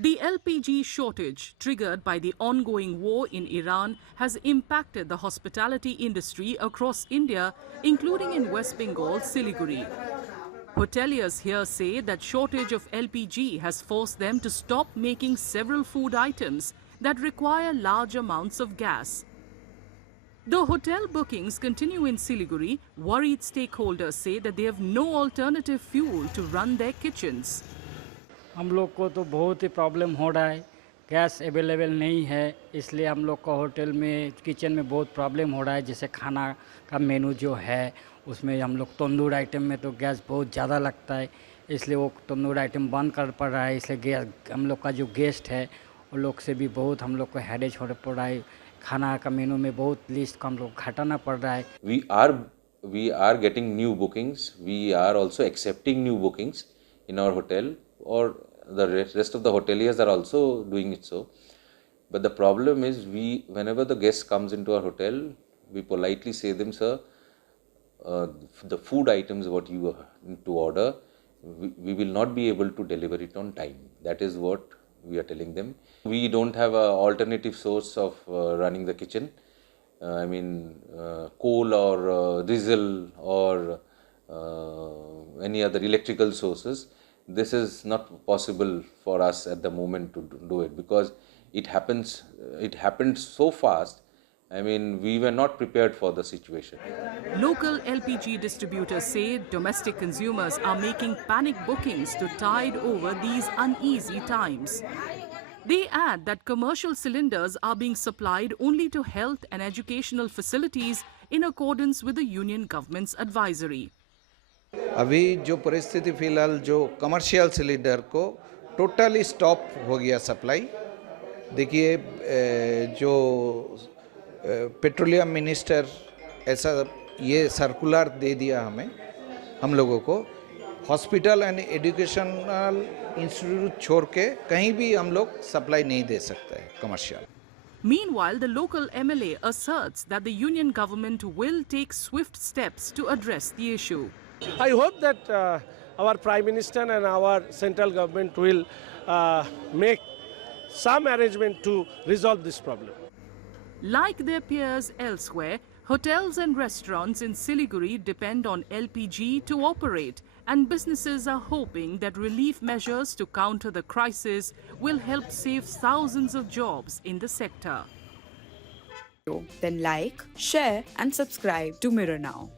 The LPG shortage triggered by the ongoing war in Iran has impacted the hospitality industry across India, including in West Bengal, Siliguri. Hoteliers here say that shortage of LPG has forced them to stop making several food items that require large amounts of gas. Though hotel bookings continue in Siliguri, worried stakeholders say that they have no alternative fuel to run their kitchens. हम लोग को तो बहुत ही problem हो रहा है, gas available नहीं है, इसलिए हम लोग को होटल में किचन में बहुत प्रॉब्लम हो रहा है। जैसे खाना का मेनू जो है उसमें हम लोग तंदूर आइटम में तो गैस बहुत ज़्यादा लगता है, इसलिए वो तंदूर आइटम बंद कर पड़ रहा है। इसलिए गैस हम लोग का जो गेस्ट है उन लोग से भी बहुत हम लोग को हेडेज हो पड़ रहा है। खाना का मेनू में बहुत लिस्ट को हम लोग घटाना पड़ रहा है। We are getting new bookings. We are also accepting new bookings in our hotel, or the rest of the hoteliers are also doing it so. But the problem is, whenever the guest comes into our hotel, we politely say them, sir, the food items what you need to order, we will not be able to deliver it on time. That is what we are telling them. We don't have a alternative source of running the kitchen. Coal or diesel or any other electrical sources. This is not possible for us at the moment to do it, because it happened so fast. We were not prepared for the situation. Local LPG distributors say domestic consumers are making panic bookings to tide over these uneasy times. They add that commercial cylinders are being supplied only to health and educational facilities in accordance with the union government's advisory. अभी जो परिस्थिति फिलहाल जो commercial cylinder को totally stop हो गया supply. देखिए जो पेट्रोलियम मिनिस्टर ऐसा ये सर्कुलर दे दिया हमें हम लोगों को, हॉस्पिटल एंड एजुकेशनल इंस्टीट्यूट छोड़ के कहीं भी हम लोग सप्लाई नहीं दे सकते हैं commercial. Meanwhile, the local MLA asserts that the union government will take swift steps to address the issue. I hope that our Prime Minister and our central government will make some arrangement to resolve this problem. Like their peers elsewhere, hotels and restaurants in Siliguri depend on LPG to operate, and businesses are hoping that relief measures to counter the crisis will help save thousands of jobs in the sector. Then like, share and subscribe to Mirror Now.